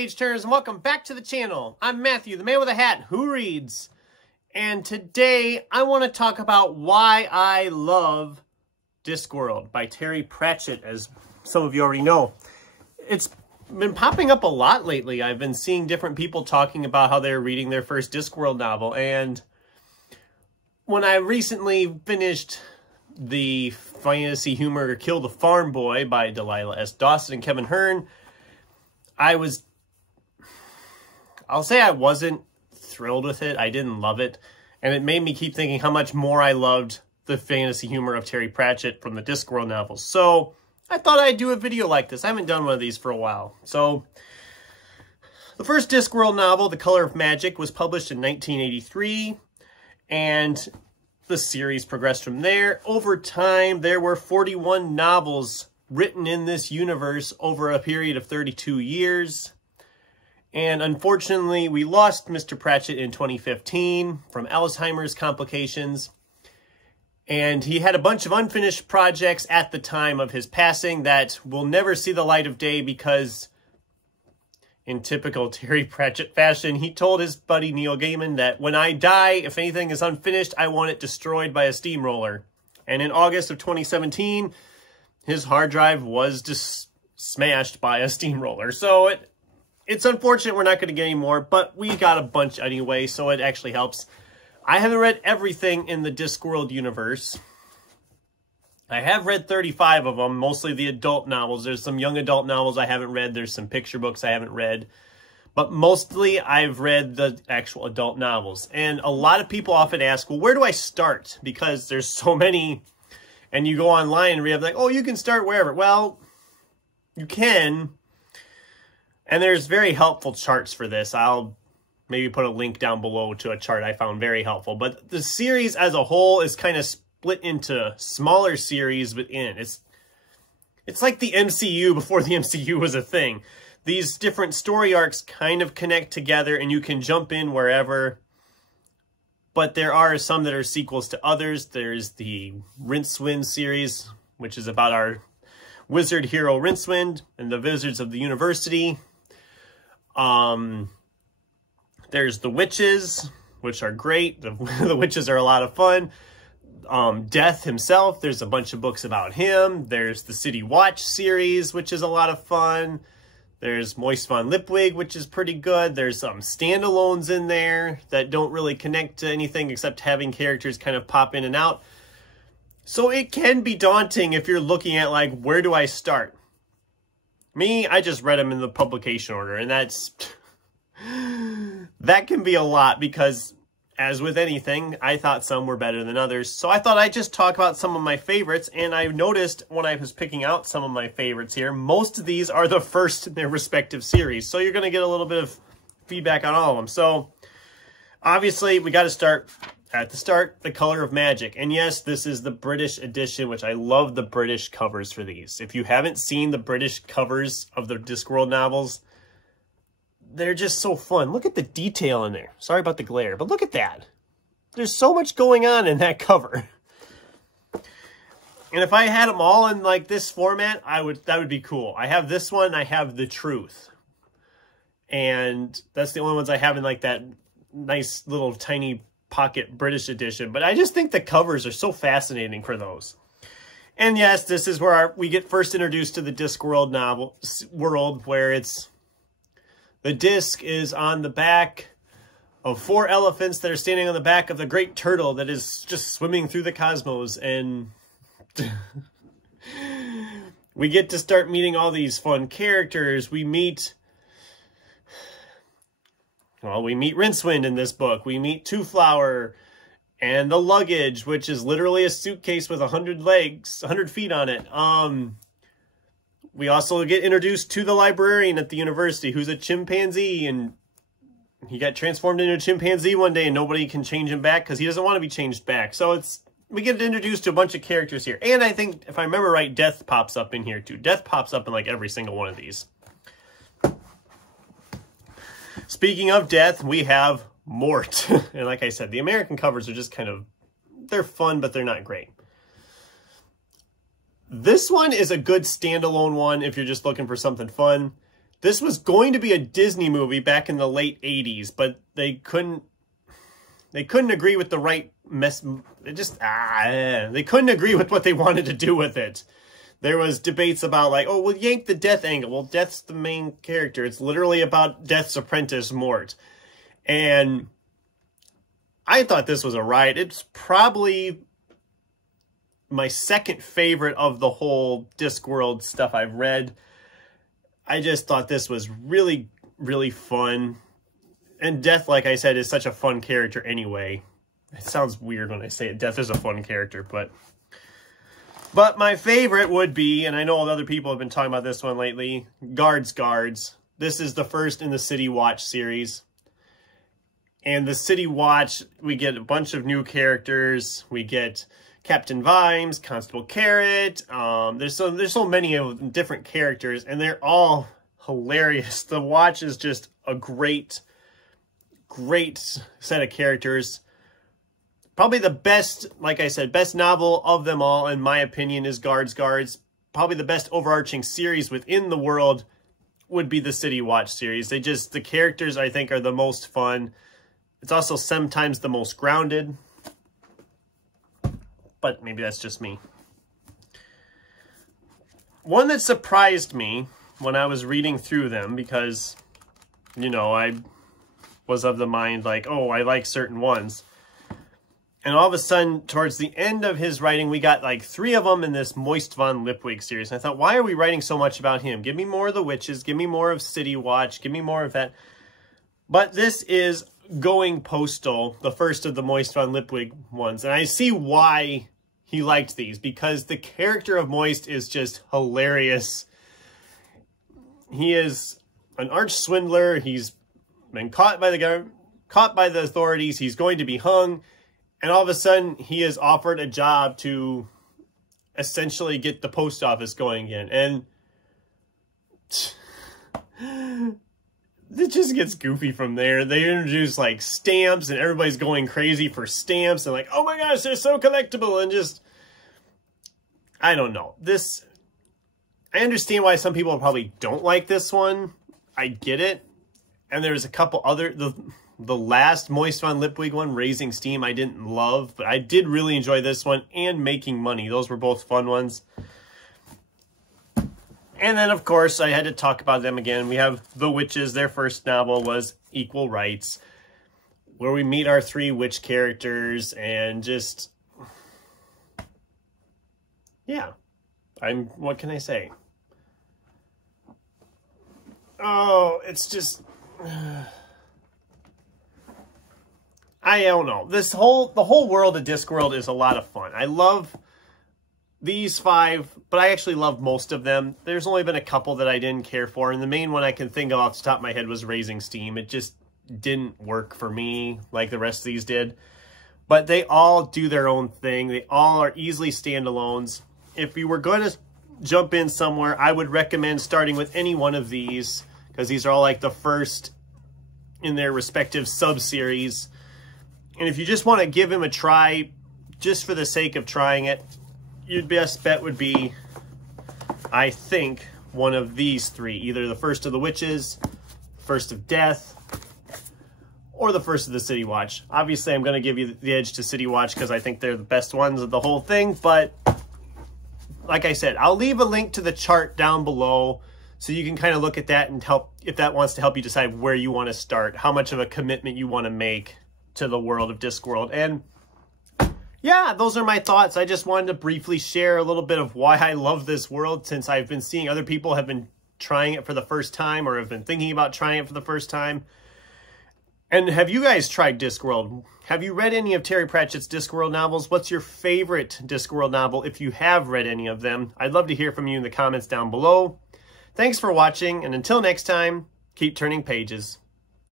page turners, and welcome back to the channel. I'm Matthew, the man with a hat who reads. And today I want to talk about Why I Love Discworld by Terry Pratchett, as some of you already know. It's been popping up a lot lately. I've been seeing different people talking about how they're reading their first Discworld novel. And when I recently finished the fantasy humor Kill the Farm Boy by Delilah S. Dawson and Kevin Hearn, I'll say I wasn't thrilled with it. I didn't love it. And it made me keep thinking how much more I loved the fantasy humor of Terry Pratchett from the Discworld novels. So I thought I'd do a video like this. I haven't done one of these for a while. So the first Discworld novel, The Color of Magic, was published in 1983. And the series progressed from there. Over time, there were 41 novels written in this universe over a period of 32 years. And unfortunately, we lost Mr. Pratchett in 2015 from Alzheimer's complications. And he had a bunch of unfinished projects at the time of his passing that will never see the light of day because, in typical Terry Pratchett fashion, he told his buddy Neil Gaiman that when I die, if anything is unfinished, I want it destroyed by a steamroller. And in August of 2017, his hard drive was just smashed by a steamroller. So it's unfortunate we're not going to get any more, but we got a bunch anyway, so it actually helps. I haven't read everything in the Discworld universe. I have read 35 of them, mostly the adult novels. There's some young adult novels I haven't read. There's some picture books I haven't read. But mostly I've read the actual adult novels. And a lot of people often ask, well, where do I start? Because there's so many. And you go online and read like, oh, you can start wherever. Well, you can. And there's very helpful charts for this. I'll maybe put a link down below to a chart I found very helpful. But the series as a whole is kind of split into smaller series within. It's like the MCU before the MCU was a thing. These different story arcs kind of connect together and you can jump in wherever. But there are some that are sequels to others. There's the Rincewind series, which is about our wizard hero Rincewind and the wizards of the university. There's the witches, which are great. The witches are a lot of fun. Death himself, there's a bunch of books about him. There's the City Watch series, which is a lot of fun. There's Moist von Lipwig, which is pretty good. There's some standalones in there that don't really connect to anything except having characters kind of pop in and out. So it can be daunting if you're looking at, like, where do I start? Me, I just read them in the publication order, and that can be a lot because, as with anything, I thought some were better than others. So I thought I'd just talk about some of my favorites. And I noticed when I was picking out some of my favorites here, most of these are the first in their respective series. So you're going to get a little bit of feedback on all of them. So obviously we got to start at the start, The Color of Magic. And yes, this is the British edition, which I love the British covers for these. If you haven't seen the British covers of the Discworld novels, they're just so fun. Look at the detail in there. Sorry about the glare, but look at that. There's so much going on in that cover. And if I had them all in like this format, that would be cool. I have this one, I have The Truth. And that's the only ones I have in like that nice little tiny pocket British edition. But I just think the covers are so fascinating for those. And yes, this is where we get first introduced to the Discworld novel world, where the disc is on the back of 4 elephants that are standing on the back of the great turtle that is just swimming through the cosmos. And we get to start meeting all these fun characters. We meet Rincewind in this book. We meet Two Flower and the luggage, which is literally a suitcase with 100 legs, 100 feet on it. We also get introduced to the librarian at the university, who's a chimpanzee, and he got transformed into a chimpanzee one day, and nobody can change him back because he doesn't want to be changed back. So we get introduced to a bunch of characters here. And I think, if I remember right, Death pops up in here too. Death pops up in like every single one of these. Speaking of Death, we have Mort. And like I said, the American covers are just kind of, they're fun, but they're not great. This one is a good standalone one if you're just looking for something fun. This was going to be a Disney movie back in the late 80s, but they couldn't agree with the right they couldn't agree with what they wanted to do with it. There was debates about like, oh, we'll yank the Death angle. Well, Death's the main character. It's literally about Death's apprentice, Mort. And I thought this was a riot. It's probably my second favorite of the whole Discworld stuff I've read. I just thought this was really, really fun. And Death, like I said, is such a fun character anyway. It sounds weird when I say it. Death is a fun character, but my favorite would be, and I know other people have been talking about this one lately, Guards. This is the first in the City Watch series. And the City Watch, we get a bunch of new characters. We get Captain Vimes, Constable Carrot. There's so many of different characters, and they're all hilarious. The Watch is just a great set of characters. Probably the best, like I said, best novel of them all, in my opinion, is Guards. Probably the best overarching series within the world would be the City Watch series. The characters, I think, are the most fun. It's also sometimes the most grounded. But maybe that's just me. One that surprised me when I was reading through them, because, you know, I was of the mind like, oh, I like certain ones. And all of a sudden, towards the end of his writing, we got like 3 of them in this Moist von Lipwig series. And I thought, why are we writing so much about him? Give me more of the witches. Give me more of City Watch. Give me more of that. But this is Going Postal, the first of the Moist von Lipwig ones. And I see why he liked these, because the character of Moist is just hilarious. He is an arch swindler. He's been caught by the government, caught by the authorities. He's going to be hung. And all of a sudden, he is offered a job to essentially get the post office going again. And it just gets goofy from there. They introduce, like, stamps, and everybody's going crazy for stamps. And like, oh my gosh, they're so collectible. And just, I don't know. I understand why some people probably don't like this one. I get it. And there's a couple other... The last Moist von Lipwig one, Raising Steam, I didn't love, but I did really enjoy this one and Making Money. Those were both fun ones. And then, of course, I had to talk about them again. We have The Witches. Their first novel was Equal Rights, where we meet our 3 witch characters and just... yeah. What can I say? Oh, it's just... I don't know. The whole world of Discworld is a lot of fun. I love these 5, but I actually love most of them. There's only been a couple that I didn't care for, and the main one I can think of off the top of my head was Raising Steam. It just didn't work for me like the rest of these did. But they all do their own thing. They all are easily standalones. If you were going to jump in somewhere, I would recommend starting with any one of these, because these are all like the first in their respective sub-series. And if you just want to give him a try, just for the sake of trying it, your best bet would be, I think, one of these 3. Either the first of the Witches, first of Death, or the first of the City Watch. Obviously, I'm going to give you the edge to City Watch because I think they're the best ones of the whole thing. But like I said, I'll leave a link to the chart down below so you can kind of look at that and help, if that wants to help you decide where you want to start, how much of a commitment you want to make to the world of Discworld. And yeah, those are my thoughts. I just wanted to briefly share a little bit of why I love this world, since I've been seeing other people have been trying it for the first time or have been thinking about trying it for the first time. And have you guys tried Discworld? Have you read any of Terry Pratchett's Discworld novels? What's your favorite Discworld novel if you have read any of them? I'd love to hear from you in the comments down below. Thanks for watching, and until next time, keep turning pages.